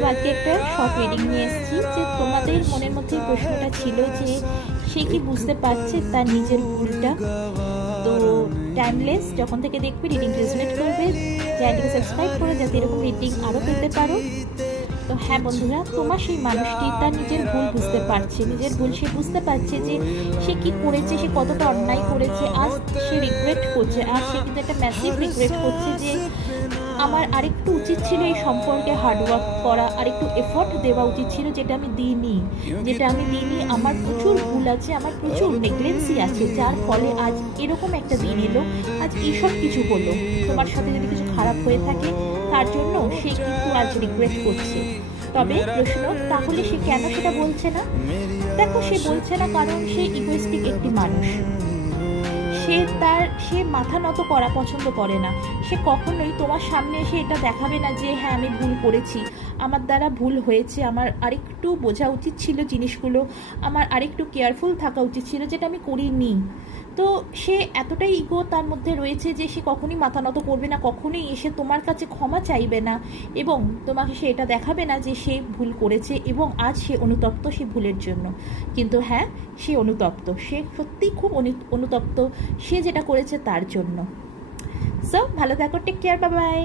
তো আজকে একটা শর্ট রিডিং নিয়ে এসেছি যে তোমাদের মনের মধ্যে প্রশ্নটা ছিল যে সে কি বুঝতে পারছে তার নিজের ভুলটা। তো টাইমলেস যখন থেকে দেখবে রিডিং রেজনেট করবে, চ্যানেলটিকে সাবস্ক্রাইব করো যাতে এরকম রিডিং আরও পেতে পারো। তো হ্যাঁ বন্ধুরা, তোমার সেই মানুষটি তার নিজের ভুল বুঝতে পারছে, নিজের ভুল সে বুঝতে পারছে যে সে কি করেছে, সে কতটা অন্যায় করেছে। আজ সে রিগ্রেট করছে, আজ সে কিন্তু একটা ম্যাসিভ রিগ্রেট করছে যে আমার আরেকটু উচিত ছিল এই সম্পর্কে হার্ডওয়ার্ক করা, আরেকটু এফোর্ট দেওয়া উচিত ছিল, যেটা আমি দিইনি। আমার প্রচুর ভুল আছে, আমার প্রচুর নেগলেন্সি আছে, যার ফলে আজ এরকম একটা দিন এলো, আজ এইসব কিছু হলো। তোমার সাথে যদি কিছু খারাপ হয়ে থাকে তার জন্য সে কিন্তু আজ রিগ্রেট করছে। তবে প্রশ্ন, তাহলে সে কেন সেটা বলছে না? দেখো, সে বলছে না কারণ সে ইগোইস্টিক একটি মানুষ। সে মাথা নত করা পছন্দ করে না। সে কখনোই তোমার সামনে এসে এটা দেখাবে না যে হ্যাঁ আমি ভুল করেছি, আমার দ্বারা ভুল হয়েছে, আমার আরেকটু বোঝা উচিত ছিল জিনিসগুলো, আমার আরেকটু কেয়ারফুল থাকা উচিত ছিল, যেটা আমি করিনি। তো সে এতটাই ইগো তার মধ্যে রয়েছে যে সে কখনই মাথা নত করবে না, কখনোই এসে তোমার কাছে ক্ষমা চাইবে না, এবং তোমাকে সে এটা দেখাবে না যে সে ভুল করেছে এবং আজ সে অনুতপ্ত সে ভুলের জন্য। কিন্তু হ্যাঁ, সে অনুতপ্ত, সে সত্যিই খুব অনুতপ্ত সে যেটা করেছে তার জন্য। সো ভালো থাকো, টেক কেয়ার, বাই বাই।